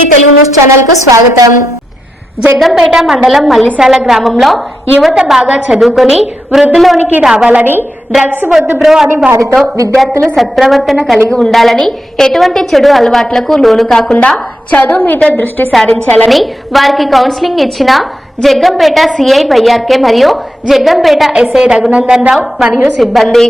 TV Telugu news channel కు స్వాగతం. జగ్గంపేట మండలం మల్లిశాల గ్రామంలో యువత బాగా చదువుకొని వృద్ధిలోనికి రావాలని, డ్రగ్స్ వద్దు బ్రో అని వారితో విద్యార్థులు సత్ప్రవర్తన కలిగి ఉండాలని, ఎటువంటి చెడు అలవాట్లకు లోను కాకుండా చదువు మీద దృష్టి సారించాలని వారికి కౌన్సిలింగ్ ఇచ్చిన జగ్గంపేట సిఐ వైఆర్కే మరియు జగ్గంపేట ఎస్ఐ రఘునందన్ రావు మరియు సిబ్బంది.